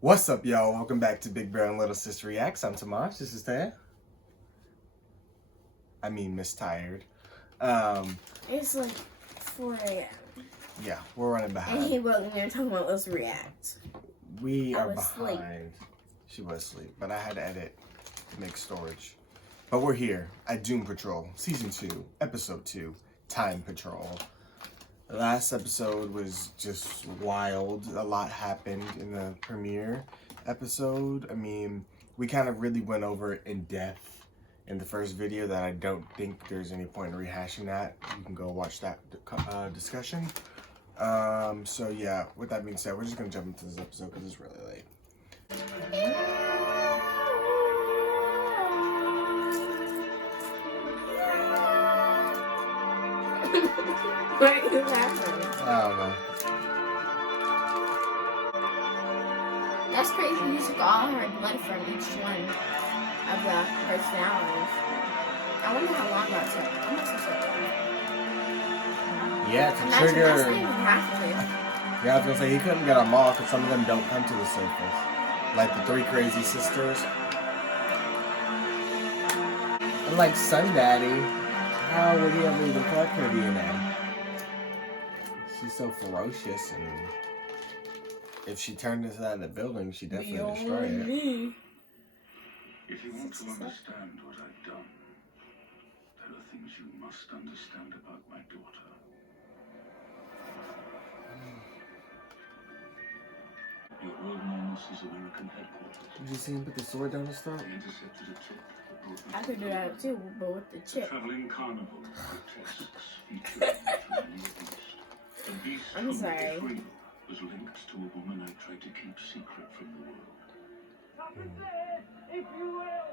What's up, y'all? Welcome back to Big Bear and Little Sis Reacts. I'm Tomas. This is Taya. Miss Tired. It's like 4 a.m. Yeah, we're running behind. And he woke me and talking about let's react. We I are was behind. asleep. She was asleep, but I had to edit to make storage. But we're here at Doom Patrol, Season 2, Episode 2, Tyme Patrol. The last episode was just wild. A lot happened in the premiere episode. We kind of really went over it in depth in the first video that I don't think there's any point in rehashing that. You can go watch that discussion. So yeah, with that being said, we're just gonna jump into this episode because it's really late. What is happening? I don't know. That's crazy. You took all her blood from each one of the personalities. I wonder how long that took. How much was it? Yeah, to Imagine trigger. that's not even half of it. Yeah, I was gonna say he couldn't get them all because some of them don't come to the surface, like the three crazy sisters. And like Sun Daddy, how would he ever even collect her DNA? She's so ferocious, and if she turned into that in the building, she'd definitely destroy it. Me. If you want to understand what I've done, there are things you must understand about my daughter. Your Royal Highness's American headquarters. Did you see him put the sword down his throat? I intercepted a tip that brought me I could do that too, but with the a chip. traveling carnival of grotesques featuring the Near East. The beast I'm from sorry. Israel was linked to a woman I tried to keep secret from the world.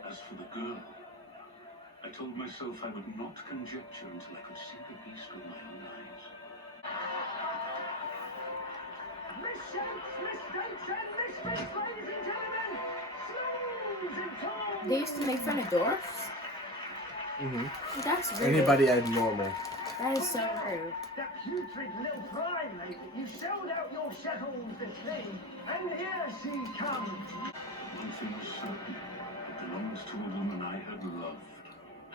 As for the girl, I told myself I would not conjecture until I could see the beast with my own eyes. Mistakes, and misfits, ladies and gentlemen! Smooths and tall! They used to make fun of dwarfs? Mm-hmm. That's rude. Anybody abnormal. That is so rude. That putrid little primate, you sold out your shuttles to me, and here she comes! One thing was certain, it belongs to a woman I had loved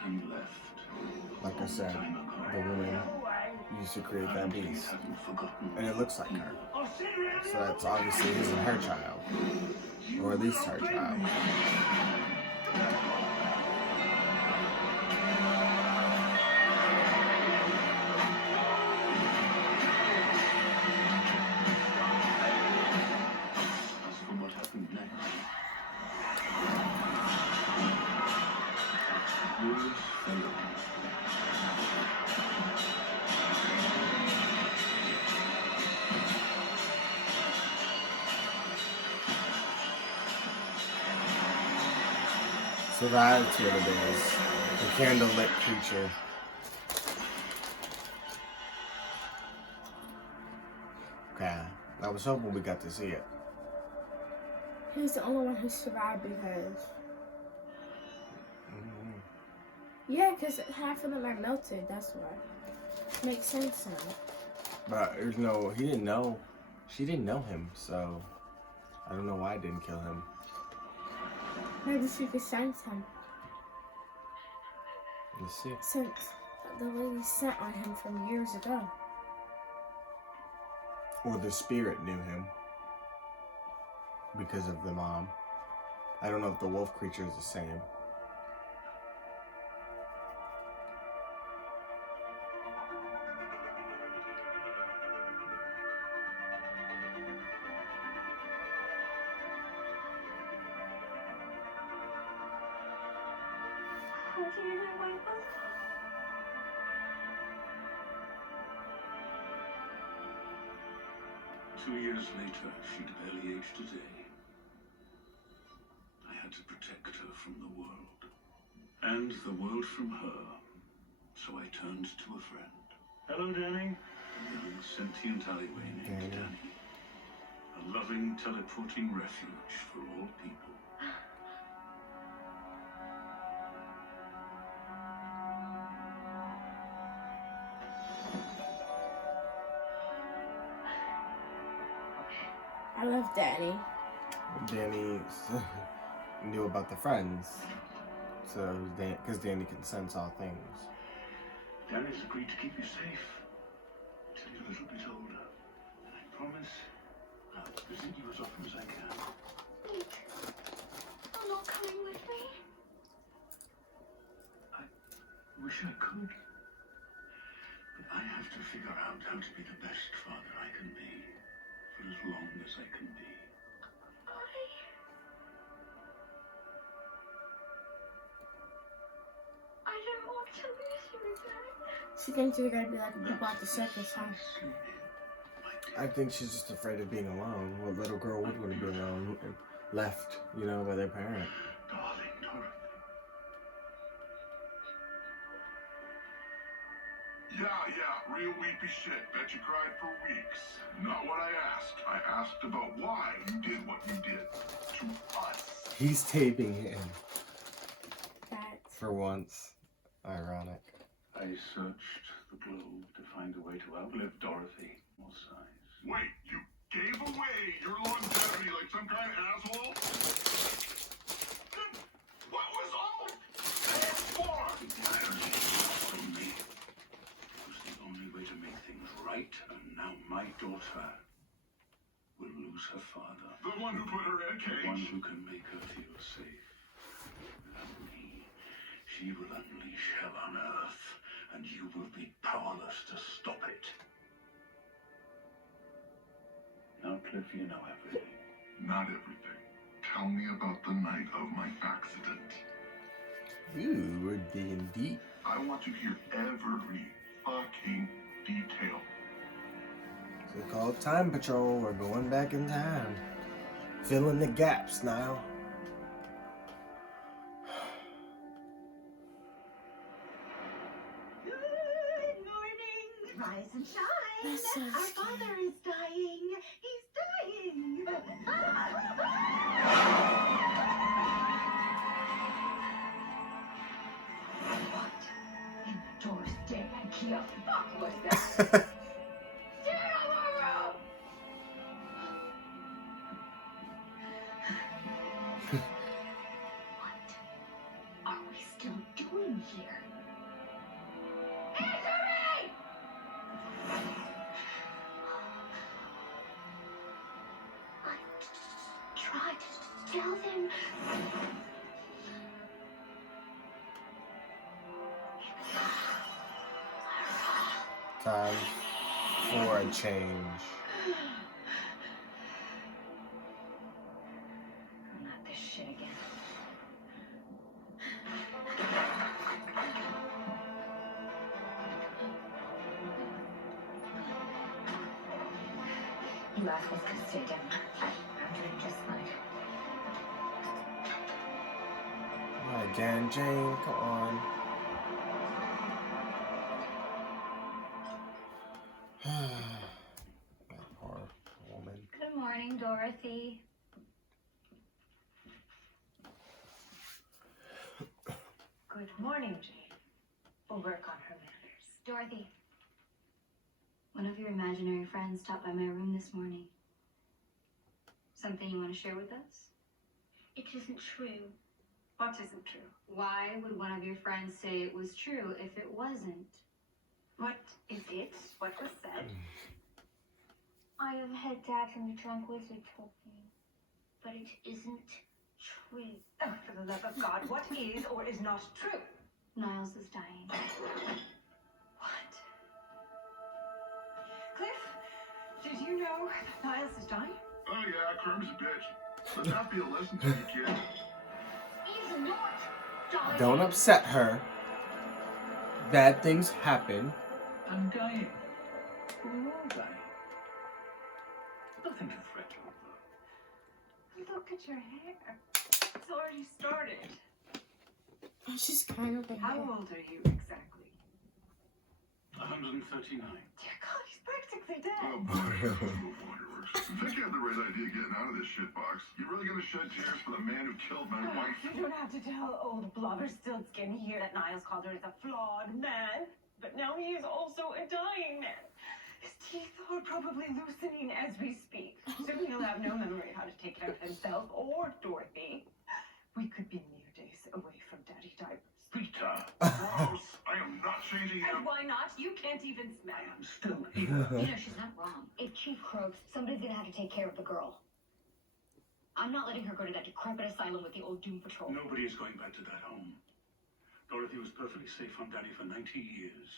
and left. Like I said, Time ago. the woman used to create that And he beast, hadn't forgotten. and it looks like her. I'll sit around So that's obviously his and her child, or at least her child. As for what happened next, words fail me. So that's what it is. The candlelit creature. Okay, I was hoping we got to see it. He's the only one who survived because... Yeah, because half of them are melted, that's why. Makes sense now. But there's no, he didn't know. She didn't know him, so I don't know why I didn't kill him. Maybe she could sense him. Let's see. Since the lady sent on him from years ago. Or the spirit knew him because of the mom. I don't know if the wolf creature is the same. Two years later, she'd barely aged a day. I had to protect her from the world. And the world from her. So I turned to a friend. Hello, Danny. A young sentient alleyway named Danny. A loving, teleporting refuge for all people. I love Danny. Danny knew about the friends, so because Danny can sense all things. Danny's agreed to keep you safe till you're a little bit older. And I promise I'll visit you as often as I can. Wait, you're not coming with me? I wish I could. But I have to figure out how to be the best father I can be for as long as I can be. I don't want to lose you again. She thinks you're gonna be like the people at the circus, huh? I think she's just afraid of being alone. What little girl would want to be alone, left, you know, by their parent? Darling Dorothy. Yeah, real weepy shit. Bet you cried for weeks. Not what I asked. I asked about why you did what you did. To us. He's taping him. Facts. For once. Ironic. I searched the globe to find a way to outlive Dorothy. More size. Wait, you gave away your longevity like some kind of asshole? Then what was all that for? Entirely from me. It was the only way to make things right, and now my daughter will lose her father. The one who put her in a The one cage? who can make her feel safe. Without me, she will unleash hell on earth, and you will be powerless to stop it. Now, Cliff, you know everything. Not everything. Tell me about the night of my accident. Ooh, we're digging deep. I want to hear every fucking detail. It's called Time Patrol. We're going back in time. Filling the gaps now. Good morning. Rise and shine. That's so Our scary. father is dying. He's dying. What in the Doris Day IKEA fuck was that? Stay out of my room! What are we still doing here? Answer me! I tried to tell them. Time for a change. Not this shit again. Life was gonna stay down. I'm doing just fine. Again, Jane, come on. That poor woman. Good morning, Dorothy. Good morning, Jane. We'll work on her manners. Dorothy. One of your imaginary friends stopped by my room this morning. Something you want to share with us? It isn't true. What isn't true? Why would one of your friends say it was true if it wasn't? What is it? What was said? I have heard Dad and the drunk wizard talking, but it isn't true. Oh, for the love of God, what is or is not true? Niles is dying. What? Cliff, did you know that Niles is dying? Oh yeah, Kerm's a bitch. But that be a lesson to you, kid. He's not dying. Don't upset her. Bad things happen. I'm dying. We're all dying. Nothing to fret over. Look at your hair. It's already started. Oh, she's crying over How here. old are you exactly? 139. Dear God, he's practically dead. Oh boy, fireworks. I think you have the right idea getting out of this shitbox. You really gonna shed tears for the man who killed my wife? You don't have to tell old blubber-stilled-skin here that Niles called her a flawed man. But now he is also a dying man. His teeth are probably loosening as we speak. Soon he'll have no memory of how to take care of himself or Dorothy. We could be mere days away from Daddy Diapers. Rita, Gross. I am not changing And him. why not? You can't even smell. I am still here. You know, she's not wrong. If Chief croaks, somebody's gonna have to take care of the girl. I'm not letting her go to that decrepit asylum with the old Doom Patrol. Nobody is going back to that home. Dorothy was perfectly safe from Daddy for 90 years.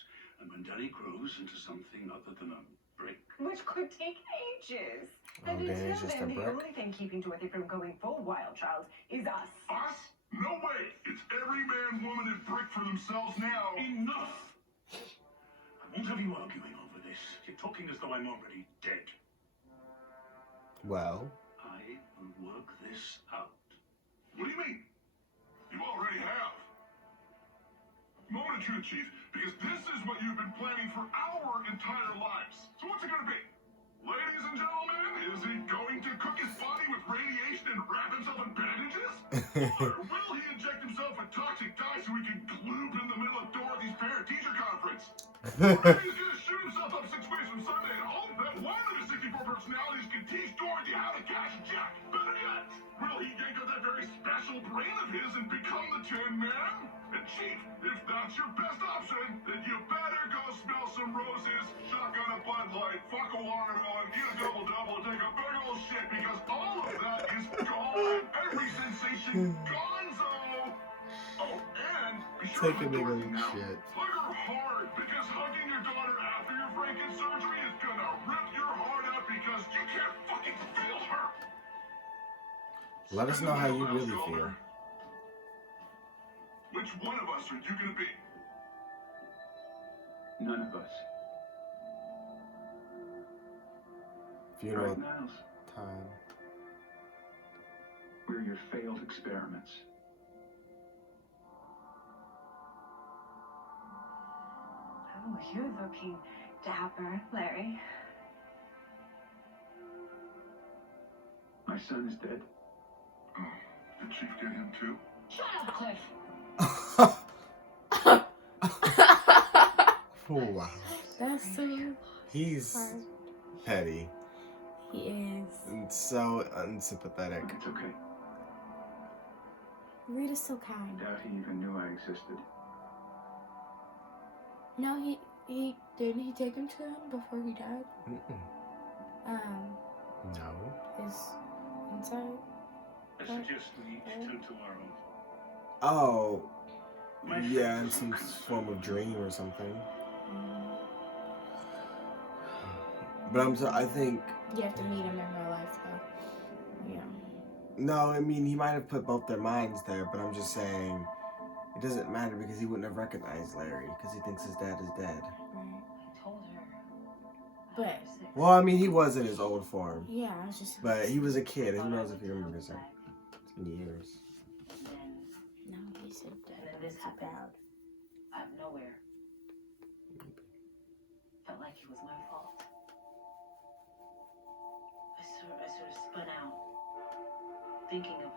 And when Daddy grows into something other than a brick, Which could take ages. Oh, And Danny's until just then, a the brick. only thing keeping Dorothy from going full wild child is us. Us? No way. It's every man, woman, and brick for themselves now. enough! I won't have you arguing over this. You're talking as though I'm already dead. Well, I will work this out. What do you mean? You already have. Moment of truth, Chief, because this is what you've been planning for our entire lives. So what's it gonna be? Ladies and gentlemen, is he going to cook his body with radiation and wrap himself in bandages? Or will he inject himself with toxic dye so he can gloop in the middle of Dorothy's parent-teacher conference? Or maybe he's gonna shoot himself up 6 ways from Sunday and hope that one of his 64 personalities can teach Dorothy how to cash a check. Better yet, will he yank out that very special brain of his and become the Tin Man? And Chief, if that's your best option, then you better go smell some roses, shotgun a Bud Light, fuck a watermelon, eat a double-double, and take a big old shit, because all of that is gone. Every sensation gonzo. Oh, and be sure take to a big Dorothy old now. shit. Hug her hard, because hugging your daughter after your Franken surgery is gonna rip your heart out because you can't fucking feel her. Let us know how you really feel. Which one of us are you gonna be? None of us. Funeral Right now, time. we're your failed experiments. Oh, you're looking dapper, Larry. My son is dead. Oh, did Chief get him too? Shut up, Cliff. Oh, wow. That's so He's hard. petty He is. and so unsympathetic. It's okay. Rita's so kind. Doubt he even knew I existed. No, he didn't he take him to him before he died? No. His inside. I suggest we each tend to our own. Oh, My yeah, in faith is some unconstrained. form of dream or something. Mm, But I think, you have to meet him in real life, though. Yeah. no, I mean, he might have put both their minds there, but I'm just saying, it doesn't matter because he wouldn't have recognized Larry because he thinks his dad is dead. Right. I told her. But Well, I mean, he was in his old form, yeah, I was just. but he was a kid. Who knows if he remembers it? It's been years. No, he said that. And then This this is happened. proud. Out of nowhere. Felt like it was my fault. I sort of spun out, thinking of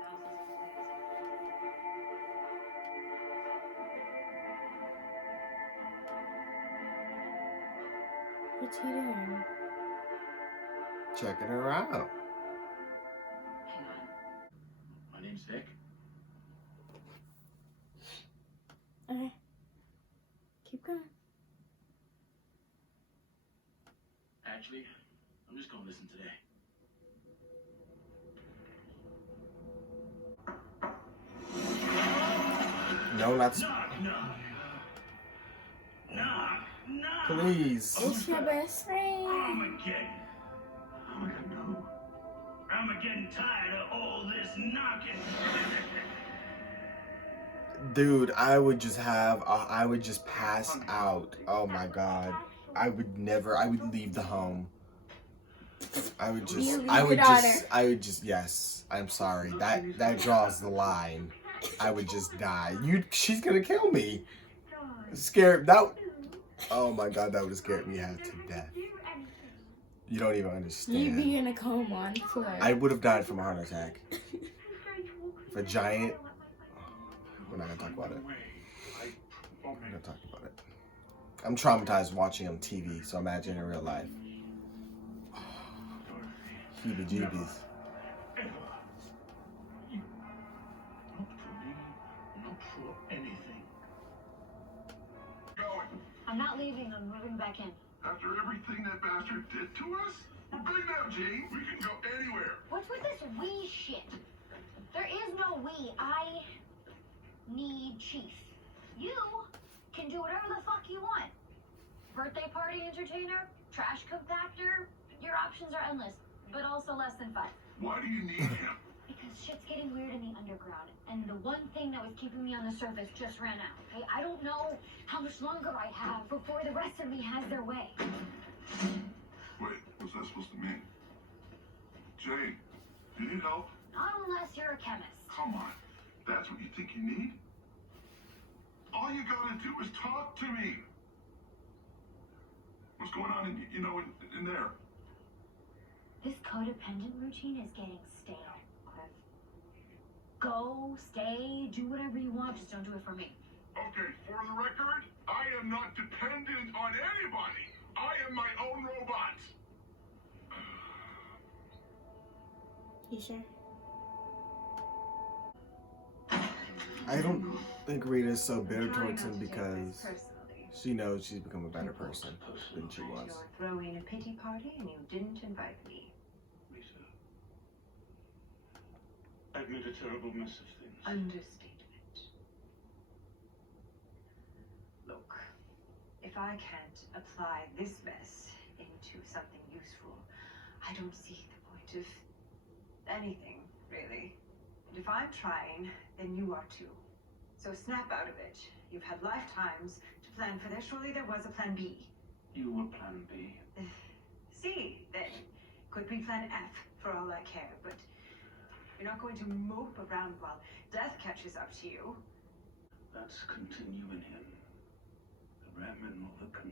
thousands of ways What's he doing? Checking her out. Hang on. My name's Vic. Okay. Keep going. Actually, I'm just gonna listen today. No, not. Nah. Please. It's your best friend. Armageddon. Oh, no. I'm getting tired of all this knocking. Dude, I would just pass out. Oh my god. I would leave the home. Yes, I'm sorry. That draws the line. I would just die. She's gonna kill me. Oh my god, that would have scared me half to death. You don't even understand. You'd be in a coma on the floor. I would have died from a heart attack. If a giant... We're not going to talk about it. We're not going to talk about it. I'm traumatized watching on TV, so imagine in real life. Heebie-jeebies. Ever. You, not for me, not for anything. Going. I'm not leaving. I'm moving back in. After everything that bastard did to us? We're big now, Jane. We can go anywhere. What's with this we shit? There is no we. I need Chief. You can do whatever the fuck you want. Birthday party entertainer, trash compactor. Your options are endless, but also less than 5. Why do you need him? Because shit's getting weird in the underground, and the one thing that was keeping me on the surface just ran out. Okay, I don't know how much longer I have before the rest of me has their way. Wait, what's that supposed to mean? Jane, do you need help? Not unless you're a chemist. Come on. That's what you think you need? All you gotta do is talk to me. What's going on in there? This codependent routine is getting stale, Cliff. Go, stay, do whatever you want, just don't do it for me. Okay, for the record, I am not dependent on anybody. I am my own robot. You sure? I don't think Rita's so bitter Try towards not him to take this because personally. she knows she's become a better person than she was. You're throwing a pity party and you didn't invite me. Rita, I've made a terrible mess of things. Understatement. Look, if I can't apply this mess into something useful, I don't see the point of anything, really. And if I'm trying, then you are too. So snap out of it. You've had lifetimes to plan for this. Surely there was a plan B. You were plan B. C, then. Could be plan F, for all I care, but you're not going to mope around while death catches up to you. That's continuing him. The rare mineral that can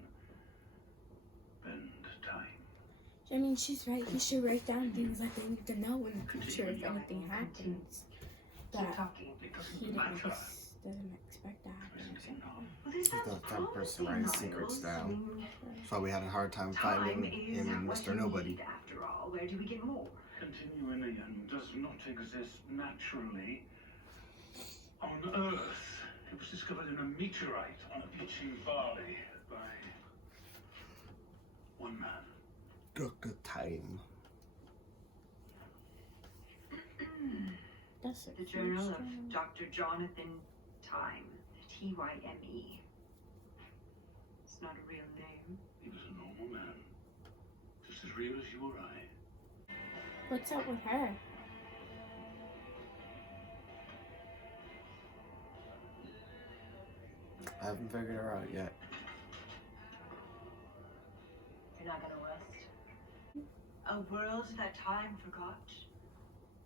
bend time. I mean, she's right. He should write down things that they need to know in the future if anything happens. Keep That talking. It he doesn't matter. doesn't expect to happen. Isn't it now? Well, this She's the sounds type of person promising, writing secrets Miles. down. I mean, That's why we had a hard time time finding is him and what Mr. you Nobody. need, after all. Where do we get more? Continuing again does not exist naturally on Earth. It was discovered in a meteorite on a beach in Bali by one man. Dr. Tyme. That's The Journal of Dr. Jonathan Tyme. Tyme. It's not a real name. He was a normal man, just as real as you or I. What's up with her? I haven't figured her out yet. You're not gonna rest. A world that time forgot.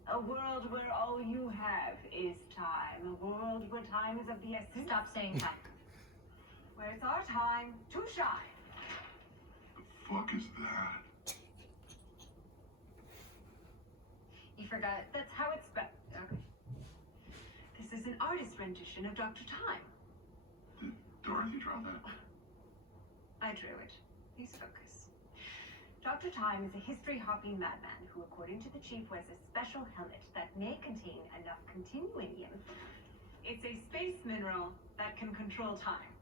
A world where all you have is time. A world where time is of the essence. Stop saying time. Where it's our time to shine. The fuck is that? You forgot. That's how it's spelled. Okay. This is an artist rendition of Dr. Time. Did Dorothy draw that? I drew it. Please focus. Dr. Time is a history-hopping madman who, according to the chief, wears a special helmet that may contain enough continuinium. It's a space mineral that can control time.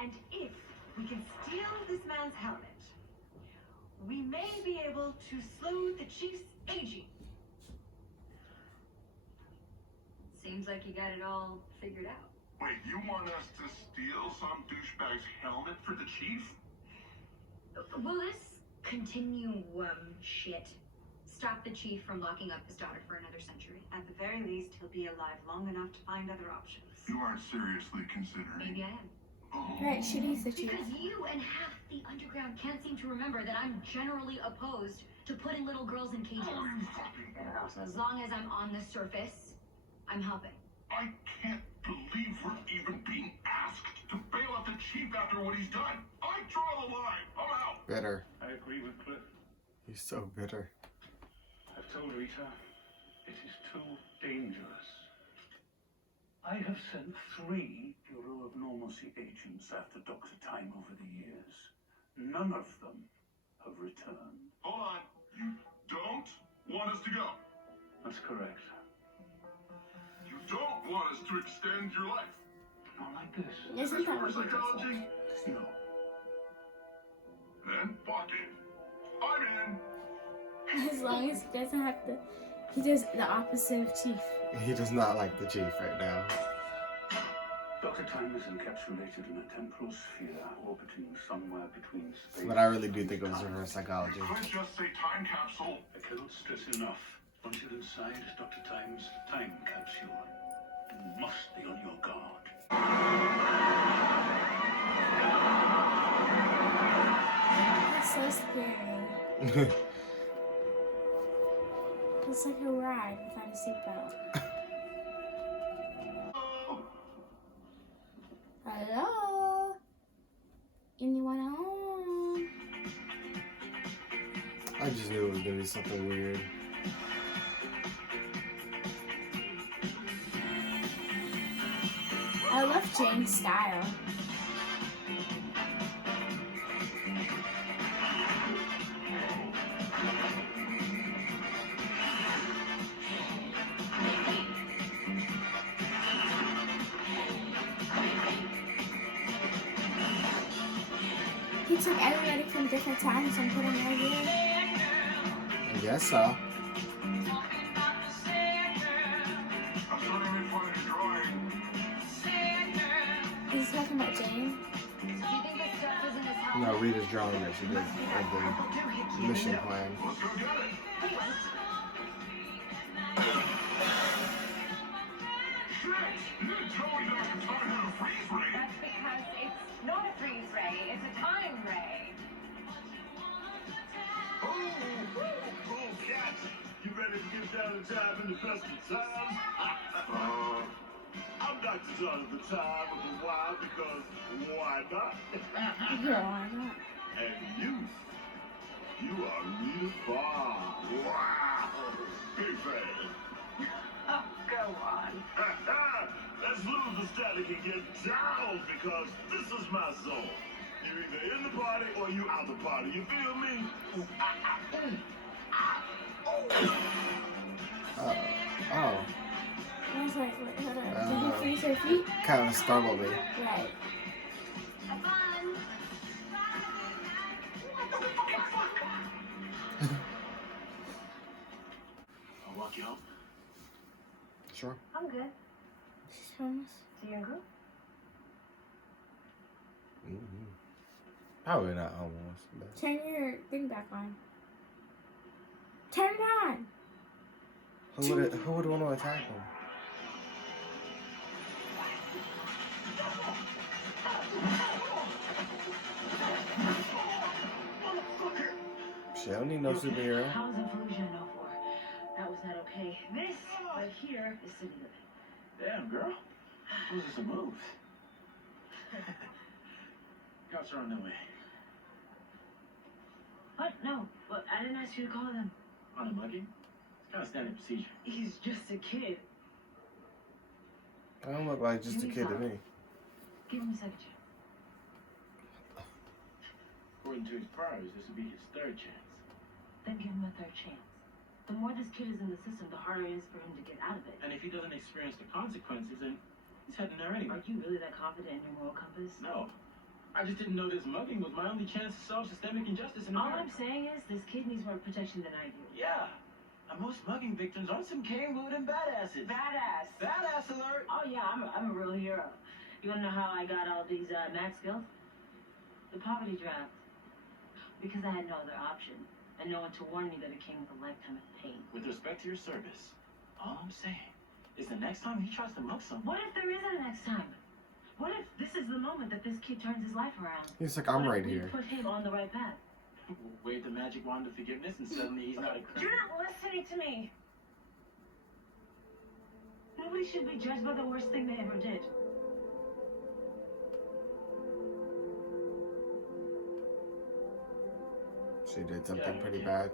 And if we can steal this man's helmet, we may be able to slow the chief's aging. Seems like you got it all figured out. Wait, you want us to steal some douchebag's helmet for the chief? Will this continuum shit stop the chief from locking up his daughter for another century? At the very least, he'll be alive long enough to find other options. You aren't seriously considering. Maybe I am. Oh. Right, she needs the chief. Because you and half the underground can't seem to remember that I'm generally opposed to putting little girls in cages. Oh, you fucking are. So as long as I'm on the surface, I'm helping. I can't believe we're even being asked to bail out the chief after what he's done. I draw the line. I'm out. Bitter. I agree with Cliff. He's so bitter. I've told Rita, it is too dangerous. I have sent 3 Bureau of Normalcy agents after Dr. Tyme over the years. None of them have returned. Hold on. You don't want us to go. That's correct. You don't want us to extend your life. Not like this. Isn't that Reverse what he psychology? does? No. Then fuck it. I'm in. As long as he doesn't have to. He does the opposite of Chief. He does not like the chief right now. Dr. Tyme is encapsulated in a temporal sphere orbiting somewhere between space. But I really do think it was and time. reverse psychology. You could just say time capsule. I cannot stress enough. Once you're inside Dr. Tyme's time capsule, you must be on your guard. That's so scary. It's like a ride without a seatbelt. Hello? Anyone home? I just knew it was gonna be something weird. I love Jane's style. He took everybody from different times and put them right here. I guess so. I'm starting to make fun of your drawing. He's talking about Jane. Do you think this stuff isn't as helpful? No, Rita's drawing that she did of the mission plan. Let's go get it. Shit! You didn't tell me Dr. Tyme had a freeze ray. That's because it's not a freeze ray, it's a time ray. Cool cat. You ready to get down in time in the best of times? I'm Dr. Jonathan Tyme of the Wild because why not? Why not? And you are Rita Barr. Wow. Big fan. Oh, go on. Let's lose the static and get down because this is my zone. You're either in the party or you out the party. You feel me? Oh, I was like, wait, hold on. Did he freeze her feet? kind of startled me. Right. Have fun. I'll walk you home. Sure. I'm good. She's homeless. Do you agree? Mm-hmm. Probably not almost. But. Turn your thing back on. Turn it on! Who would want to attack him? She don't need no superhero. How was Influsion no for? That was not okay. This right here is city living. Damn, girl. Those are some moves. Cops are on their way. What? No. But I didn't ask you to call them. On a mugging? It's kind of standard procedure. He's just a kid. I don't look like just a kid to me. Give him a second chance. According to his priors, this would be his 3rd chance. Then give him a 3rd chance. The more this kid is in the system, the harder it is for him to get out of it. And if he doesn't experience the consequences, then he's heading there anyway. Are you really that confident in your moral compass? No. I just didn't know this mugging was my only chance to solve systemic injustice in All America. I'm saying is this kid needs more protection than I do. Yeah. And most mugging victims aren't some cane-wielding badasses. Badass. Badass alert! Oh yeah, I'm a real hero. You wanna know how I got all these math skills? The poverty draft. Because I had no other option. And no one to warn me that it came with a lifetime of pain. With respect to your service, all I'm saying is the next time he tries to mug someone... What if there isn't a next time? What if this is the moment that this kid turns his life around? He's like, I'm What right if we here. put him on the right path? Wave the magic wand of forgiveness and suddenly he's not a You're criminal. not listening to me. Nobody should be judged by the worst thing they ever did. She did something pretty bad.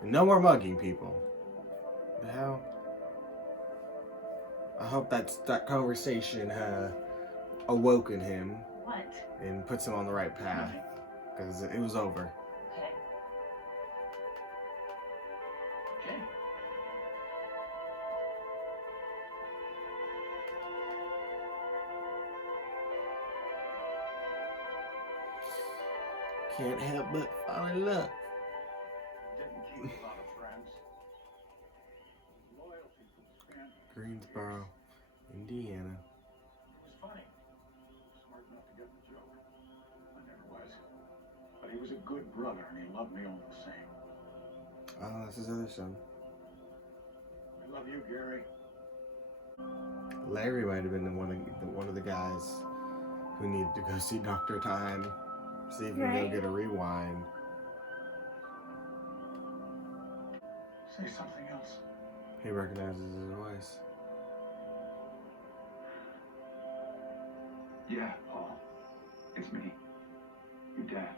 And no more mugging people. The hell? I hope that conversation awoken him What? and puts him on the right path, because it was over. Okay. Okay. Can't help but fall in love. Didn't keep a lot of friends. Loyalty to his family. Greensboro, Indiana. He was funny. Smart enough to get the joke. I never was. But he was a good brother, and he loved me all the same. Oh, that's his other son. I love you, Gary. Larry might have been one of the guys who needed to go see Dr. Tyme. See if we can go get a rewind. Say something else. He recognizes his voice. Yeah, Paul. It's me. Your dad.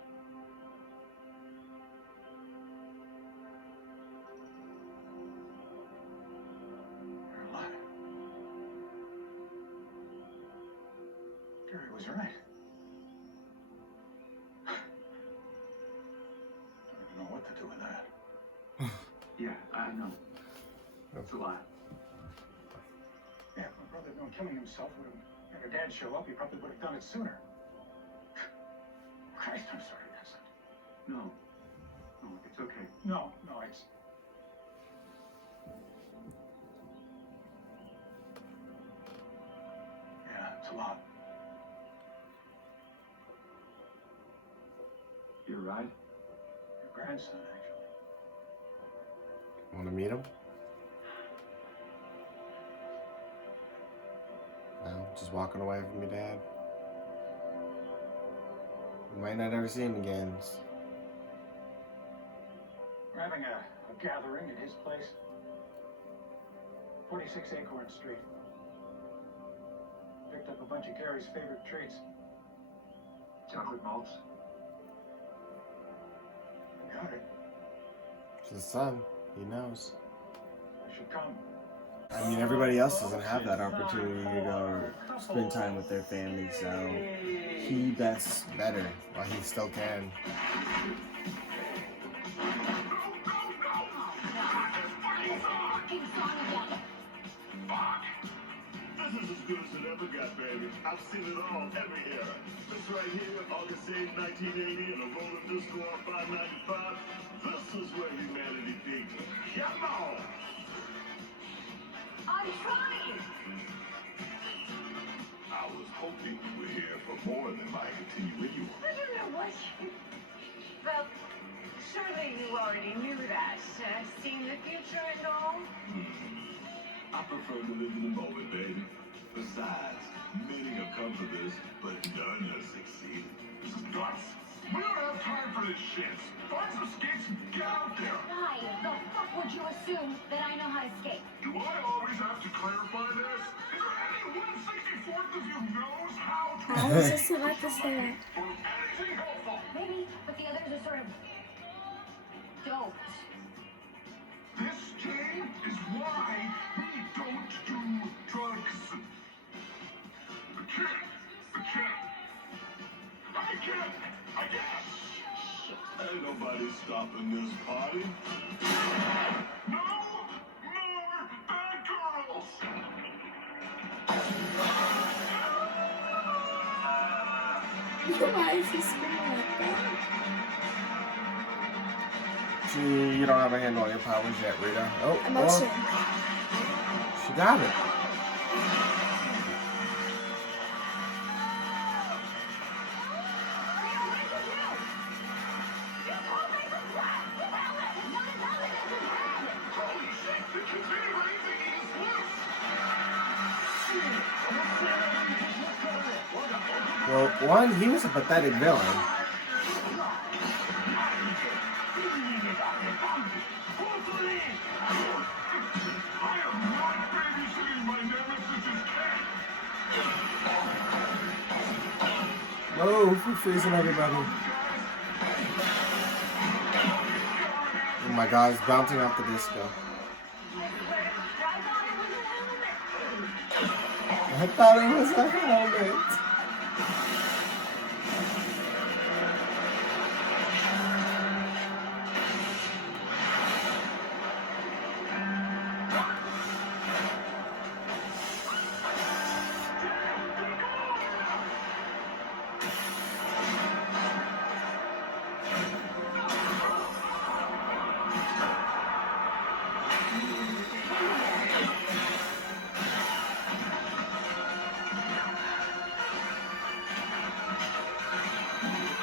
You're alive. Gary was right. I don't even know what to do with that. Yeah, I know. It's a lot. Yeah, if my brother had known killing himself would have made her dad show up, he probably would have done it sooner. Christ, I'm sorry, Vincent. No. No, it's okay. No, it's... Yeah, it's a lot. You're right. Your grandson, actually. Want to meet him? No, just walking away from your dad. We might not ever see him again. We're having a gathering at his place. 46 Acorn Street. Picked up a bunch of Gary's favorite treats. Chocolate malts. I got it. It's his son. He knows. I should come. I mean, everybody else doesn't have that opportunity to go spend time with their family, so he best better while he still can. This is as good as it ever got, baby. I've seen it all, every era. This right here, August 8, 1980, and a rolling disco on 595. This is where humanity peaked. Come on! I'm trying! I was hoping you were here for more than my continuity. I don't know what you... Well, surely you already knew that. Seen the future and all? I prefer to live in the moment, baby. Besides, many have come for this, but none have succeeded. This is nuts. We don't have time for this shit. Find some skates and get out there. Why the fuck would you assume that I know how to skate? Do I always have to clarify this? Is there any 1/64th of you knows how to I was just about to say that. or anything helpful? Maybe, but the others are sort of... don't. This game is why we don't do drugs. The kid. I guess. Ain't nobody stopping this party. No more bad girls. Why is he screaming like that? Gee, you don't have a handle on your powers yet, Rita. Oh, Emotion. well, she got it. Holy shit, the kid's been raising his loose. Well, one, he was a pathetic villain. I am not babysitting my nemesis's cat. Oh, we're freezing everybody. Oh my god, it's bouncing off the disco. I thought it was a helmet.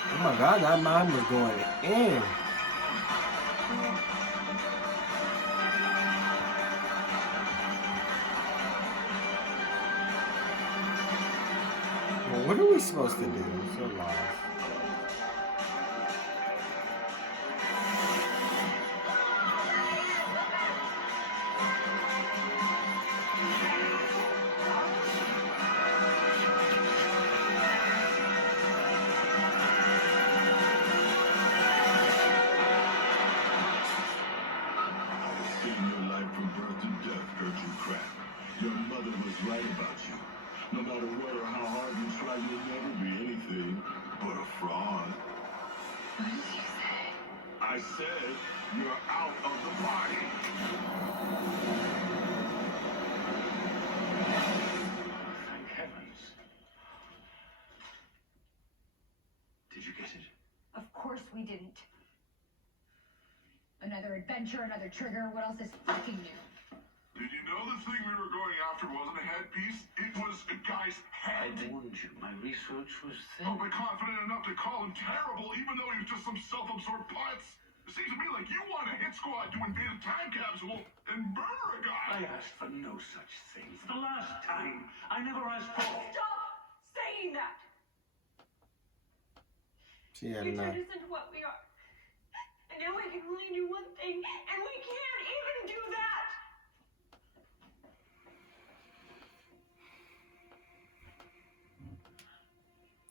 Oh my god, that mine was going in. Well, what are we supposed to do? I'm so lost. Your mother was right about you. No matter what or how hard you try, you'll never be anything but a fraud. What did you say? I said you're out of the party. Thank heavens. Did you get it? Of course we didn't. Another adventure, another trigger. What else is fucking new? Did you know the thing we were going after wasn't a headpiece? It was a guy's I head. warned you. My research was Oh, thin. but confident enough to call him terrible, even though he was just some self-absorbed putz. It seems to me like you want a hit squad to invade a time capsule and murder a guy. I asked for no such thing. For the last time, I never asked for... Stop saying that! She had You enough. turned us into what we are. And now we can only do one thing, and we can't even do that!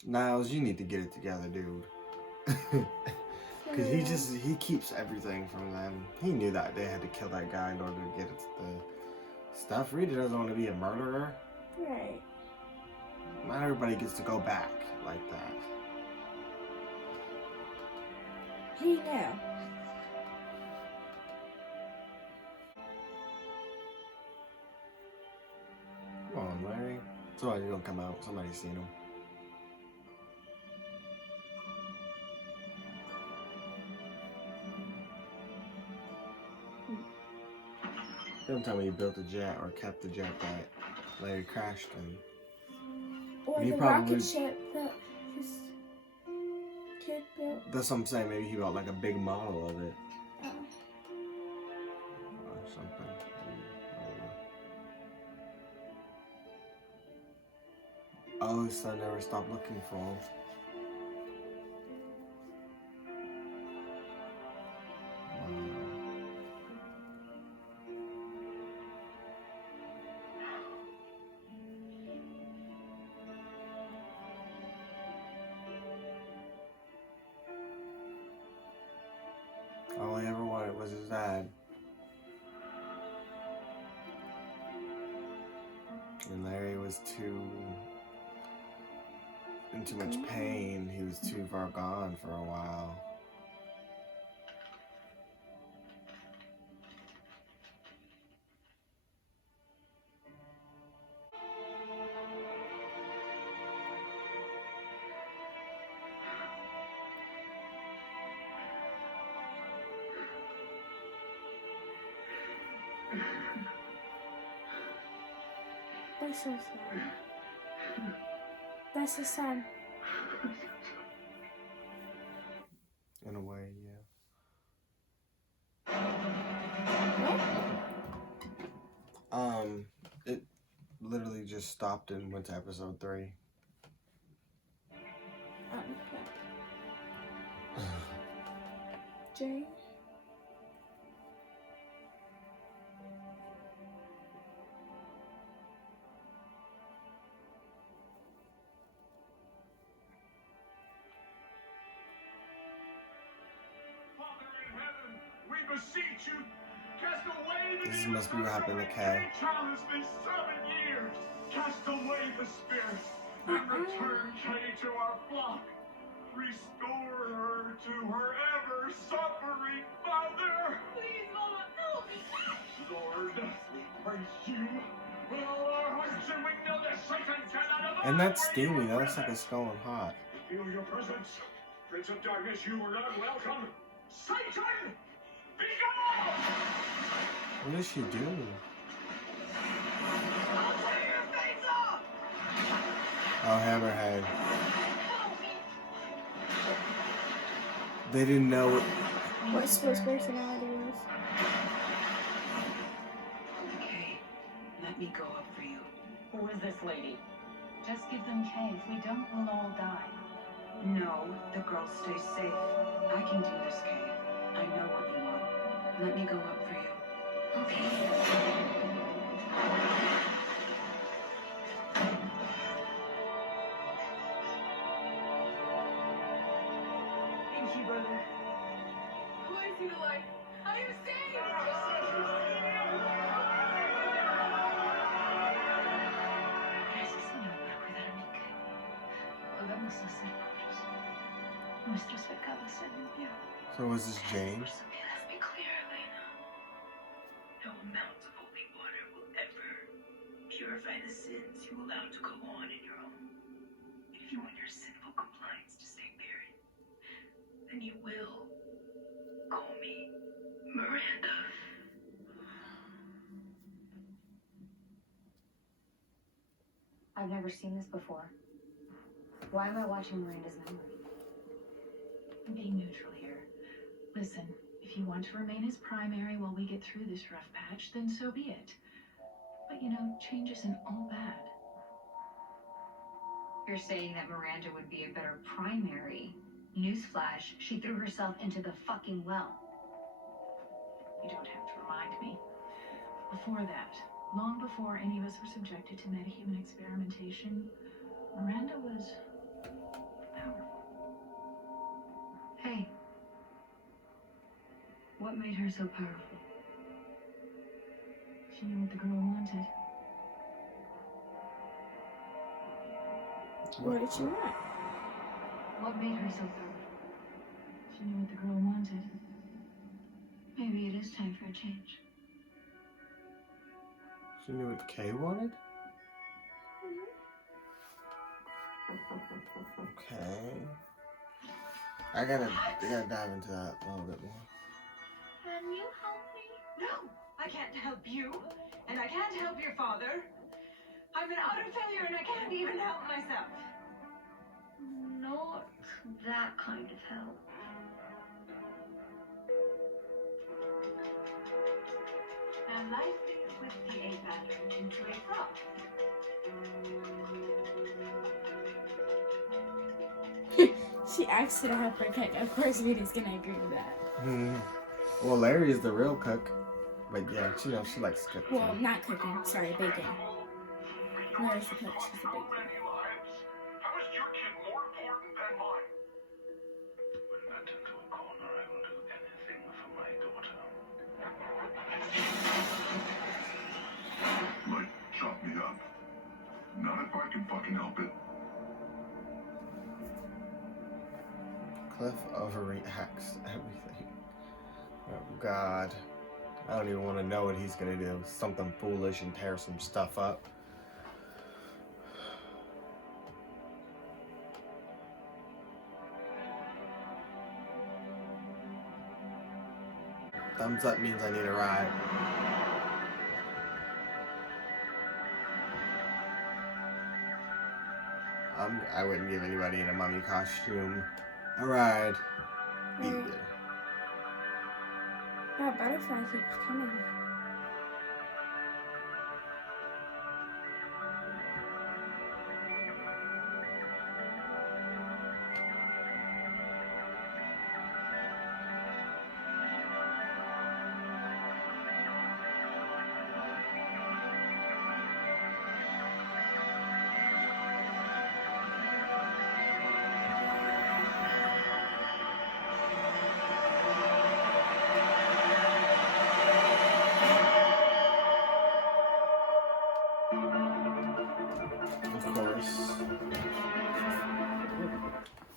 Niles, you need to get it together, dude. Because he keeps everything from them. He knew that they had to kill that guy in order to get the stuff. Rita doesn't want to be a murderer. Right. Not everybody gets to go back like that. He knew. Come on, Larry. Somebody's gonna come out. Somebody's seen him. Don't tell me you built a jet or kept the jet that Larry crashed in. Or He the probably- rocket ship that his kid built. That's what I'm saying. Maybe he built like a big model of it Oh. or something. I don't know. Oh, his son never stopped looking for him. All he ever wanted was his dad. And Larry was in too much pain. He was too far gone for a while. That's so sad. That's his son. In a way, yeah. It literally just stopped and went to episode 3. Okay. Jane? Father in heaven, we beseech you, cast away the This name must of be what our happened to only Kay. child. It's been 7 years. Cast away the spirit and return Kay to our flock. Restore her to her ever-suffering mother. Please, Mama, help me. Lord, we praise you. With all our hearts, and we know that Satan cannot And that's steamy. That looks like it's going hot. feel your presence. Prince of Darkness, you are not welcome. Satan, be gone! What is she doing? I'll tear your face off. Oh, Hammerhead. Help me. They didn't know. What Spo's personality was. Okay, let me go up for you. Who is this lady? Just give them K. If we don't, we'll all die. No, the girls stay safe. I can do this, Kay. I know what you want. Let me go up for you. Okay. Thank you, brother. Oh, I see the light. I am saved! Gracias, Señor, por cuidar mi K. Podemos hacer cosas. Nuestros pecados se limpian. So was this James? Let's be clear, Elena. No amount of holy water will ever purify the sins you allowed to go on in your own. If you want your sinful compliance to stay buried, then you will call me Miranda. I've never seen this before. Why am I watching Miranda's memory? Be neutral here. Listen, if you want to remain as primary while we get through this rough patch, then so be it. But you know, change isn't all bad. You're saying that Miranda would be a better primary. Newsflash, she threw herself into the fucking well. You don't have to remind me. Before that, long before any of us were subjected to metahuman experimentation, Miranda was powerful. Hey. What made her so powerful? She knew what the girl wanted. What did she want? What made her so powerful? She knew what the girl wanted. Maybe it is time for a change. She knew what Kay wanted? Okay. I gotta dive into that a little bit more. Can you help me? No, I can't help you, and I can't help your father. I'm an utter failure, and I can't even help myself. Not that kind of help. And life with the A pattern into a flop. She asked her to help her cook. Of course, Vita's gonna agree with that. Well, Larry is the real cook. But yeah, she knows she likes to cook. Well, not cooking. Sorry, baking. Larry's the cook. She's the So baker. many lives. How is your kid more important than mine? When backed into a corner, I will do anything for my daughter. Like, chop me up. Not if I can fucking help it. Cliff overreacts everything. Oh God. I don't even want to know what he's gonna do. Something foolish and tear some stuff up. Thumbs up means I need a ride. I wouldn't give anybody in a mummy costume a ride either. That butterfly keeps coming.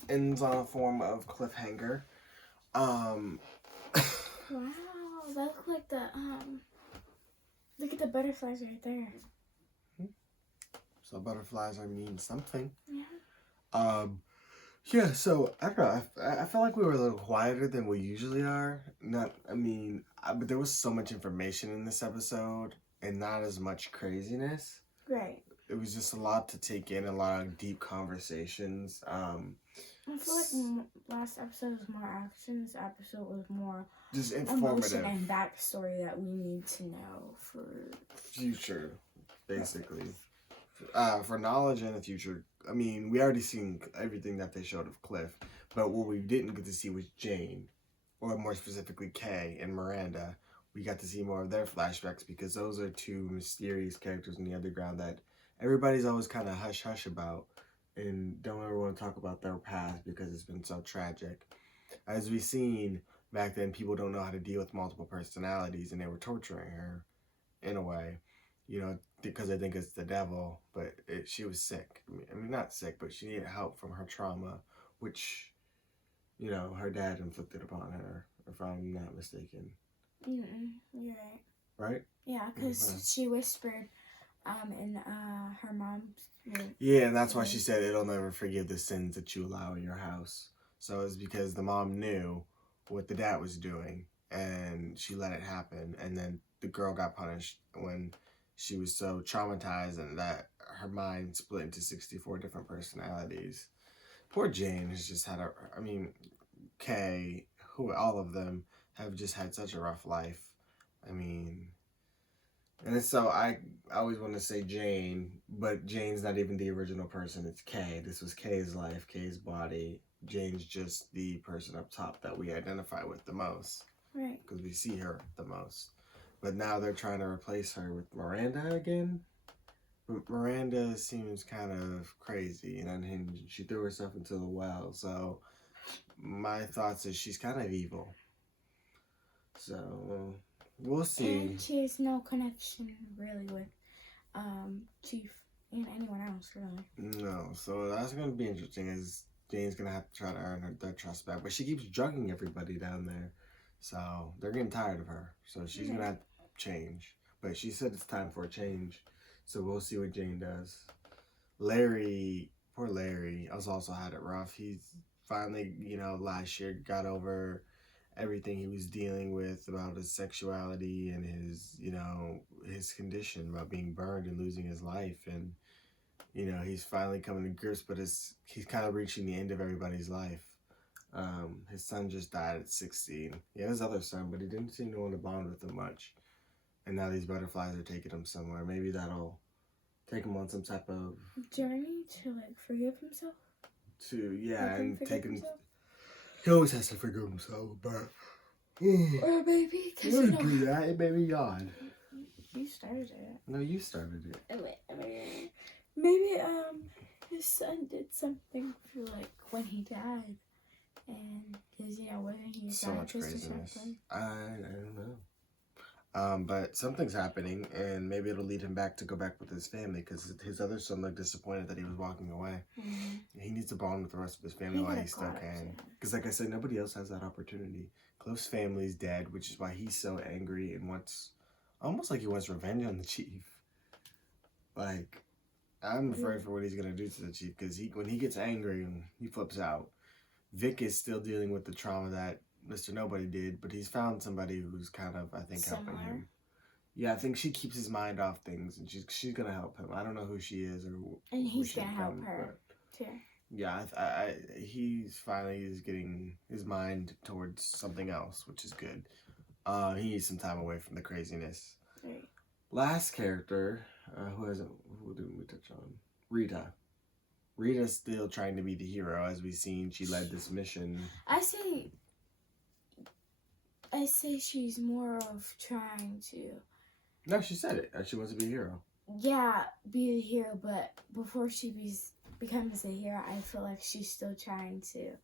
ends on a form of cliffhanger. Wow, that looked like the look at the butterflies right there. So butterflies mean something. Yeah. Yeah, so I don't know. I felt like we were a little quieter than we usually are. But there was so much information in this episode and not as much craziness. Right. It was just a lot to take in, a lot of deep conversations. I feel like last episode was more action. This episode was more Just emotion informative. and backstory that we need to know for Future, basically. For knowledge in the future. I mean, we already seen everything that they showed of Cliff, but what we didn't get to see was Jane, or more specifically Kay and Miranda. We got to see more of their flashbacks because those are two mysterious characters in the underground that everybody's always kind of hush-hush about and don't ever want to talk about their past because it's been so tragic. As we've seen back then, people don't know how to deal with multiple personalities, and they were torturing her in a way, because I think it's the devil, but she was sick. I mean, not sick, but she needed help from her trauma, which, her dad inflicted upon her, if I'm not mistaken. You're right. Right? Yeah, because she whispered in her mom's room. Yeah, and that's why she said it'll never forgive the sins that you allow in your house. So it's because the mom knew what the dad was doing, and she let it happen, and then the girl got punished when she was so traumatized and that her mind split into 64 different personalities. Poor Jane has just had Kay, all of them have just had such a rough life. And so I always want to say Jane, but Jane's not even the original person. It's Kay. This was Kay's life, Kay's body. Jane's just the person up top that we identify with the most. Right. Because we see her the most. But now they're trying to replace her with Miranda again. But Miranda seems kind of crazy and unhinged. She threw herself into the well. So my thoughts is she's kind of evil. So we'll see. And she has no connection really with Chief and anyone else really. No, so that's going to be interesting as Jane's going to have to try to earn their trust back. But she keeps drugging everybody down there. So they're getting tired of her. So she's going to have to change. But she said it's time for a change. So we'll see what Jane does. Larry, poor Larry, also had it rough. He's finally, last year got over everything he was dealing with about his sexuality and his condition about being burned and losing his life. And, he's finally coming to grips, but he's kind of reaching the end of everybody's life. His son just died at 16. He had his other son, but he didn't seem to want to bond with him much. And now these butterflies are taking him somewhere. Maybe that'll take him on some type of journey to forgive himself. And take him. He always has to forgive himself, but or maybe because you don't do that. It made me yawn. You started it. No, you started it. Maybe his son did something for when he died, and wasn't he a so much scientist or craziness. something? I don't know. But something's happening, and maybe it'll lead him to go back with his family, because his other son looked disappointed that he was walking away. Mm-hmm. He needs to bond with the rest of his family while he still can. Because like I said, nobody else has that opportunity. Cliff's family's dead, which is why he's so angry and wants revenge on the chief. I'm afraid for what he's going to do to the chief, because when he gets angry, he flips out. Vic is still dealing with the trauma that Mr. Nobody did, but he's found somebody who's kind of, I think, helping him. Yeah, I think she keeps his mind off things, and she's gonna help him. I don't know who she is and he's gonna help her too. Yeah, he's finally getting his mind towards something else, which is good. He needs some time away from the craziness. Right. Last character, who didn't we touch on? Rita. Rita's still trying to be the hero, as we've seen. She led this mission. I say she's more of trying to. No, she said it. She wants to be a hero. Yeah, be the hero, but before she becomes a hero, I feel like she's still trying to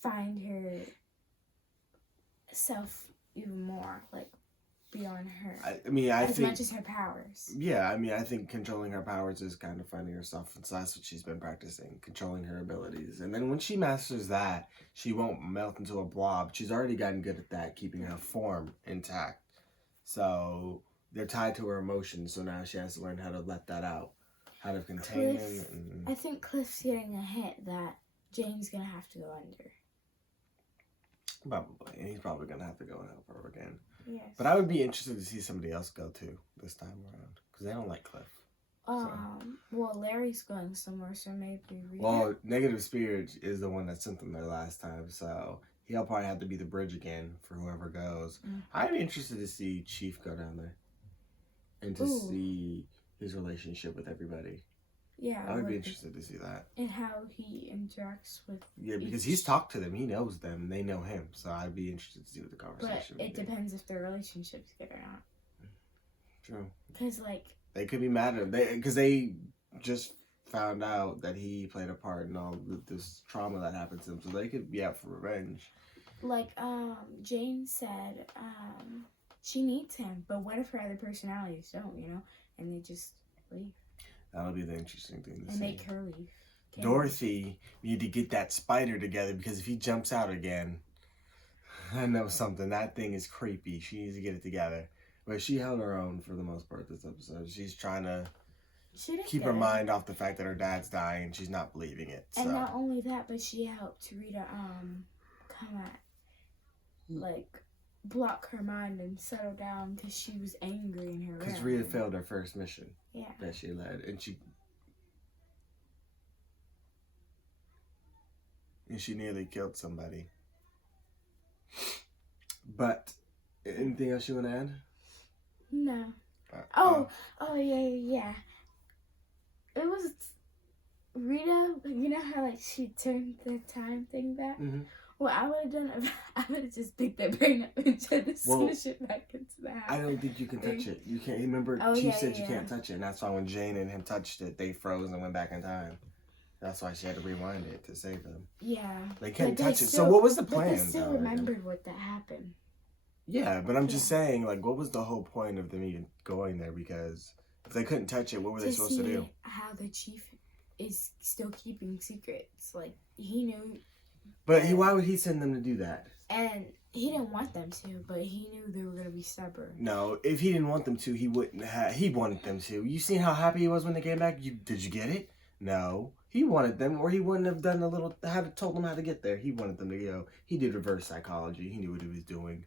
find her self even more. beyond her. I mean, I as think much as her powers. Yeah, I mean, I think controlling her powers is kind of finding herself, and so that's what she's been practicing, controlling her abilities. And then when she masters that, she won't melt into a blob. She's already gotten good at that, keeping her form intact. So they're tied to her emotions, so now she has to learn how to let that out, how to contain Cliff, them. I think Cliff's getting a hint that Jane's gonna have to go under. Probably. And he's probably going to have to go and help her again. Yes. But I would be interested to see somebody else go too this time around, because they don't like Cliff. Well, Larry's going somewhere, so maybe Rita. Well, Negative Spirit is the one that sent them there last time, so he'll probably have to be the bridge again for whoever goes. I'd be interested to see Chief go down there and to see his relationship with everybody. Yeah, I would be interested to see that. And how he interacts with. Yeah, because he's talked to them, he knows them, and they know him. So I'd be interested to see what the conversation. But it depends if their relationship's good or not. True. Because they could be mad at him, because they just found out that he played a part in all this trauma that happened to him, so they could be out for revenge. Jane said, she needs him, but what if her other personalities don't, and they just leave? That'll be the interesting thing to and see. Make her leave. Okay. Dorothy need to get that spider together, because if he jumps out again, I know something. That thing is creepy. She needs to get it together. But she held her own for the most part this episode. She's trying to keep her mind off the fact that her dad's dying. She's not believing it. And not only that, but she helped Rita come at block her mind and settle down because she was angry in her. Because Rita failed her first mission. Yeah. That she led, and she nearly killed somebody. But anything else you want to add? No. Yeah. It was Rita. You know how she turned the time thing back. Mm-hmm. What I would have done, I would have just picked that brain up and tried to smush it back into the house. I don't think you can touch it. You can't. Remember, Chief said you can't touch it, and that's why when Jane and him touched it, they froze and went back in time. That's why she had to rewind it to save them. Yeah. They couldn't touch it. So what was the plan? But they still remembered what that happened. Yeah, but I'm just saying, what was the whole point of them even going there? Because if they couldn't touch it, what were they supposed to do? How the Chief is still keeping secrets. He knew. But why would he send them to do that? And he didn't want them to, but he knew they were going to be stubborn. No, if he didn't want them to, he wouldn't have. He wanted them to. You seen how happy he was when they came back? Did you get it? No. He wanted them, or he wouldn't have done told them how to get there. He wanted them to go. He did reverse psychology. He knew what he was doing.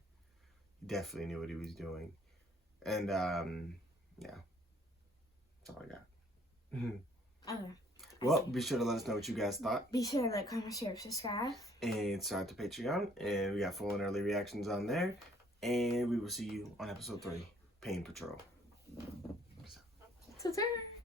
He definitely knew what he was doing. And, yeah. That's all I got. Okay. Well, be sure to let us know what you guys thought. Be sure to like, comment, share, subscribe. And subscribe to Patreon. And we got full and early reactions on there. And we will see you on episode 3, Pain Patrol. So there.